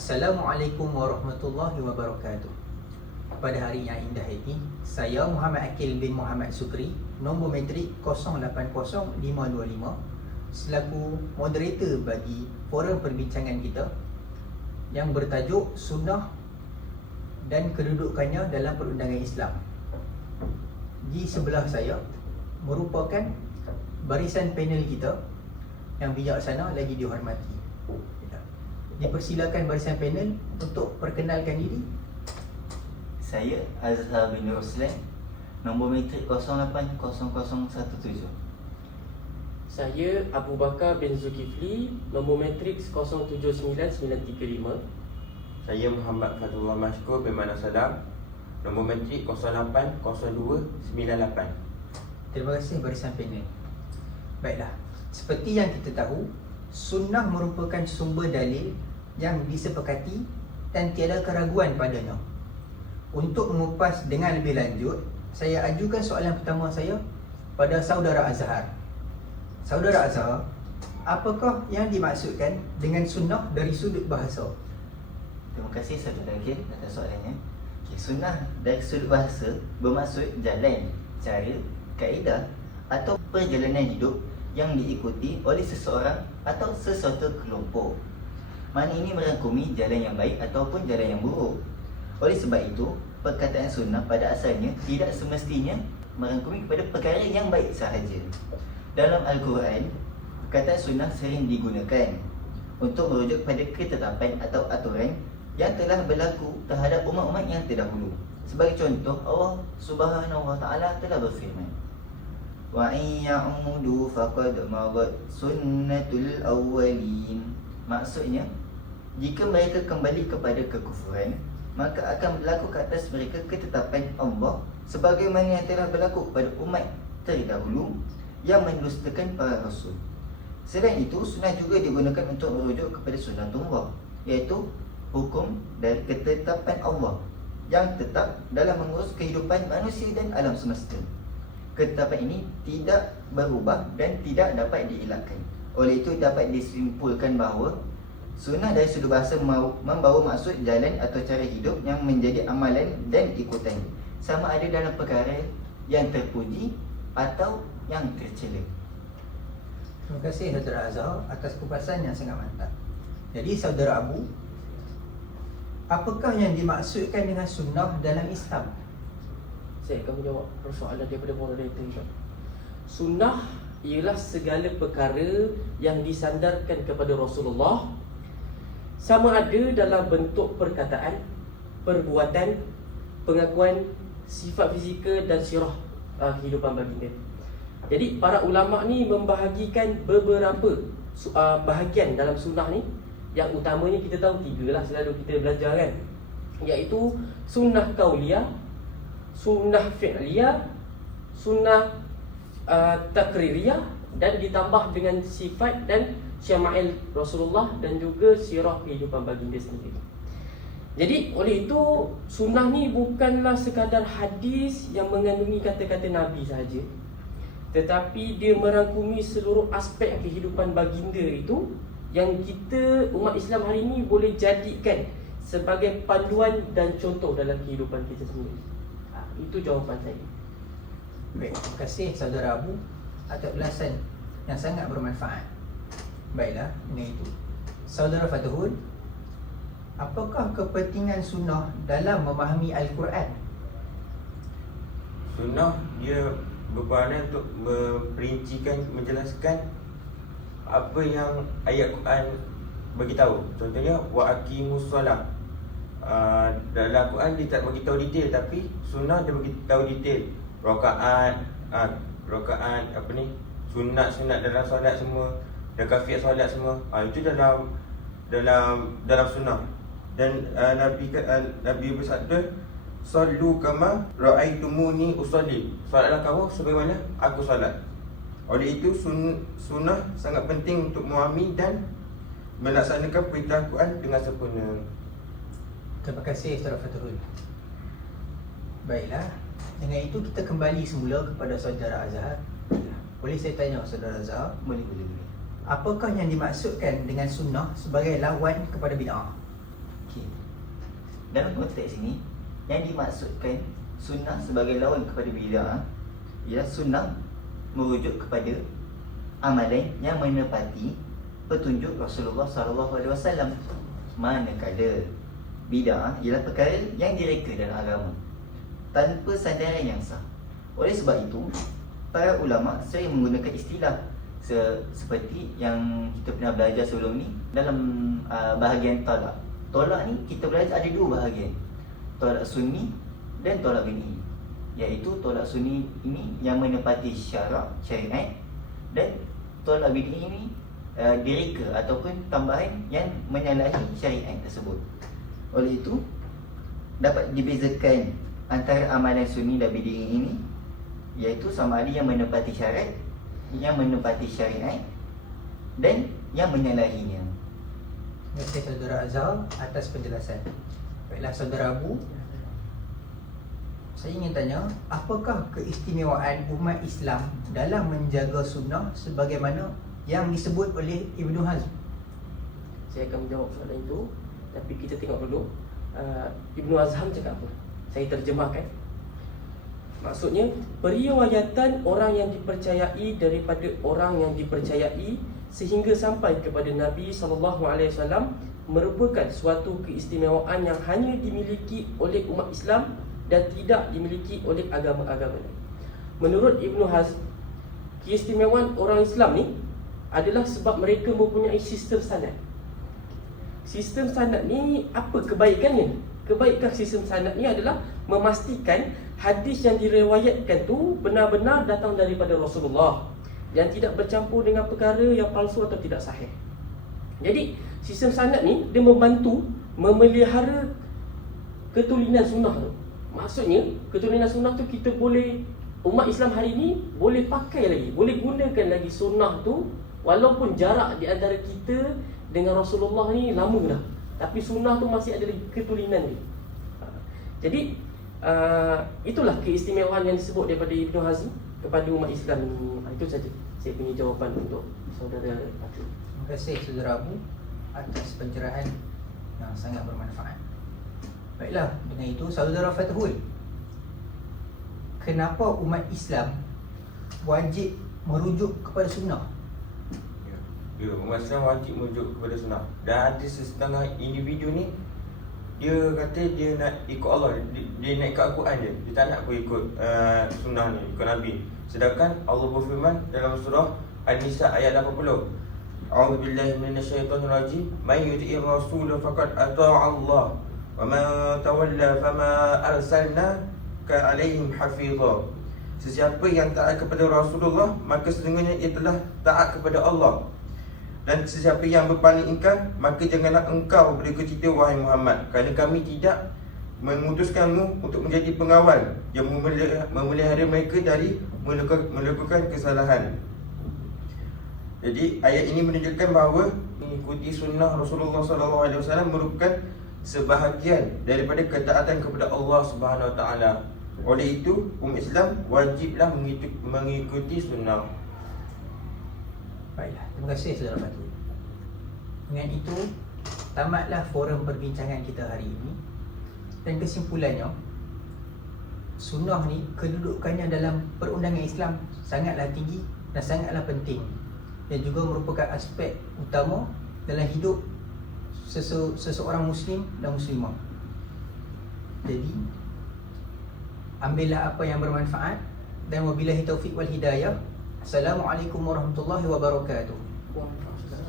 Assalamualaikum warahmatullahi wabarakatuh. Pada hari yang indah ini, saya Muhammad Akil bin Muhammad Sukri, nombor metrik 080525, selaku moderator bagi forum perbincangan kita yang bertajuk Sunnah dan kedudukannya dalam perundangan Islam. Di sebelah saya merupakan barisan panel kita yang bijaksana lagi dihormati. Dipersilakan barisan panel untuk perkenalkan diri. Saya Azhar bin Ruslan, nombor metrik 080017. Saya Abu Bakar bin Zulkifli, nombor matrik 079935. Saya Muhammad Fazlullah Mashkur bin Manasalam, nombor matrik 080298. Terima kasih barisan panel. Baiklah, seperti yang kita tahu, sunnah merupakan sumber dalil yang disepakati dan tiada keraguan padanya. Untuk mengupas dengan lebih lanjut, saya ajukan soalan pertama saya pada saudara Azhar. Saudara Azhar, apakah yang dimaksudkan dengan sunnah dari sudut bahasa? Terima kasih saudara Akil atas soalannya. Sunnah dari sudut bahasa bermaksud jalan, cara, kaedah atau perjalanan hidup yang diikuti oleh seseorang atau sesuatu kelompok. Makna ini merangkumi jalan yang baik ataupun jalan yang buruk. Oleh sebab itu, perkataan sunnah pada asalnya tidak semestinya merangkumi kepada perkara yang baik sahaja. Dalam Al-Quran, perkataan sunnah sering digunakan untuk merujuk pada ketetapan atau aturan yang telah berlaku terhadap umat-umat yang terdahulu. Sebagai contoh, Allah Subhanahu wa Ta'ala telah berfirman, "Wa in ya'mudu faqad madat sunnatul awwalin." Maksudnya, jika mereka kembali kepada kekufuran, maka akan berlaku ke atas mereka ketetapan Allah sebagaimana yang telah berlaku kepada umat terdahulu yang mendustakan para rasul. Selain itu, sunnah juga digunakan untuk merujuk kepada sunnatullah, iaitu hukum dan ketetapan Allah yang tetap dalam mengurus kehidupan manusia dan alam semesta. Ketetapan ini tidak berubah dan tidak dapat dielakkan. Oleh itu, dapat disimpulkan bahawa sunnah dari sudut bahasa membawa maksud jalan atau cara hidup yang menjadi amalan dan ikutan, sama ada dalam perkara yang terpuji atau yang tercela. Terima kasih saudara Azhar atas kupasan yang sangat mantap. Jadi saudara Abu, apakah yang dimaksudkan dengan sunnah dalam Islam? Saya akan menjawab persoalan daripada moderator. Sunnah ialah segala perkara yang disandarkan kepada Rasulullah, sama ada dalam bentuk perkataan, perbuatan, pengakuan, sifat fizikal dan sirah kehidupan baginda. Jadi para ulama ni membahagikan beberapa bahagian dalam sunnah ni. Yang utamanya kita tahu tiga lah, selalu kita belajar kan, iaitu sunnah qauliyah, sunnah fi'liyah, sunnah takririyah, dan ditambah dengan sifat dan syama'il Rasulullah dan juga sirah kehidupan baginda sendiri. Jadi oleh itu, sunnah ni bukanlah sekadar hadis yang mengandungi kata-kata Nabi sahaja, tetapi dia merangkumi seluruh aspek kehidupan baginda itu yang kita umat Islam hari ini boleh jadikan sebagai panduan dan contoh dalam kehidupan kita sendiri. Itu jawapan saya. Baik, terima kasih saudara Abu atas ulasan yang sangat bermanfaat. Baiklah, ini itu. Saudara Fathul, apakah kepentingan sunnah dalam memahami Al-Quran? Sunnah dia berperanan untuk memperincikan, menjelaskan apa yang ayat Quran beritahu. Contohnya, wa aqimus solah. Dalam Quran dia tak beritahu detail, tapi sunnah dia beritahu detail. Rakaat, apa ni, sunat dalam solat semua, dan kafiat solat semua. Itu dalam sunnah. Dan Nabi bersabda, "Sallu kama ra'aitumuni usolli." Solatlah kamu sebagaimana aku solat. Oleh itu, sunnah sangat penting untuk memahami dan melaksanakan perintah Quran dengan sempurna. Terima kasih saudara Fathul. Baiklah, dengan itu kita kembali semula kepada saudara Azhar. Boleh saya tanya saudara Azhar, Boleh. apakah yang dimaksudkan dengan sunnah sebagai lawan kepada bid'ah? dalam konteks ini yang dimaksudkan sunnah sebagai lawan kepada bid'ah ialah sunnah merujuk kepada amalan yang menepati petunjuk Rasulullah SAW. Manakala bid'ah ialah perkara yang direka dalam agama tanpa sandaran yang sah. Oleh sebab itu, para ulama sering menggunakan istilah seperti yang kita pernah belajar sebelum ni dalam bahagian tolak. Tolak ni kita belajar ada dua bahagian, tolak sunni dan tolak bid'i. Iaitu tolak sunni ini yang menepati syariat dan tolak bid'i ini direka ataupun tambahan yang menyalahi syariat tersebut. Oleh itu, dapat dibezakan antara amalan sunni dan bid'i ini, iaitu sama ada yang menepati syarat, yang menepati syariat dan yang menyalahinya. Terima kasih Saudara Azhar atas penjelasan. Baiklah Saudara Abu, saya ingin tanya, apakah keistimewaan umat Islam dalam menjaga sunnah sebagaimana yang disebut oleh Ibnu Hazm? Saya akan menjawab soalan itu, tapi kita tengok dulu Ibnu Hazm cakap apa. Saya terjemahkan. Maksudnya, periwayatan orang yang dipercayai daripada orang yang dipercayai sehingga sampai kepada Nabi SAW merupakan suatu keistimewaan yang hanya dimiliki oleh umat Islam dan tidak dimiliki oleh agama-agama lain. Menurut Ibnu Hazm, keistimewaan orang Islam ni adalah sebab mereka mempunyai sistem sanad. Sistem sanad ni apa kebaikannya? Kebaikan sistem sanad ni adalah memastikan hadis yang diriwayatkan tu benar-benar datang daripada Rasulullah, yang tidak bercampur dengan perkara yang palsu atau tidak sahih. Jadi sistem sanad ni dia membantu memelihara keturunan sunnah tu. Maksudnya keturunan sunnah tu kita boleh, umat Islam hari ni boleh pakai lagi, boleh gunakan lagi sunnah tu walaupun jarak di antara kita dengan Rasulullah ni lama dah, tapi sunnah tu masih ada lagi keturunan dia. Jadi itulah keistimewaan yang disebut daripada Ibnu Hazm kepada umat Islam ni. Itu saja saya punya jawapan untuk saudara Fatul. Terima kasih Saudara Abu atas pencerahan yang sangat bermanfaat. Baiklah, dengan itu Saudara Fathul, kenapa umat Islam wajib merujuk kepada sunnah? Ya, umat Islam wajib merujuk kepada sunnah. Dan ada setengah individu ni, dia kata dia nak ikut Allah, dia nak ikut Al-Quran je, dia tak nak pun ikut sunnah ni, ikut Nabi. Sedangkan Allah berfirman dalam surah An-Nisa ayat 80, A'udzubillahi minasyaitonirrajim, may yuti'ir rasul faqad ata'a Allah wa man tawalla fama arsalnaka alaihim hafizah. Sesiapa yang taat kepada Rasulullah, maka sesungguhnya ia telah taat kepada Allah. Dan sesiapa yang berpaling ingkar, maka janganlah engkau berduka cita wahai Muhammad, kerana kami tidak mengutuskanmu untuk menjadi pengawal yang memelihara mereka dari melakukan kesalahan. Jadi ayat ini menunjukkan bahawa mengikuti sunnah Rasulullah SAW merupakan sebahagian daripada ketaatan kepada Allah Subhanahu Wa Taala. Oleh itu, umat Islam wajiblah mengikuti sunnah. Baiklah, terima kasih Saudara Fatul. Dengan itu, tamatlah forum perbincangan kita hari ini. Dan kesimpulannya, sunnah ni kedudukannya dalam perundangan Islam sangatlah tinggi dan sangatlah penting, dan juga merupakan aspek utama dalam hidup seseorang Muslim dan Muslimah. Jadi, ambillah apa yang bermanfaat, dan wabillahi taufiq wal hidayah. Assalamualaikum warahmatullahi wabarakatuh. Waalaikumsalam.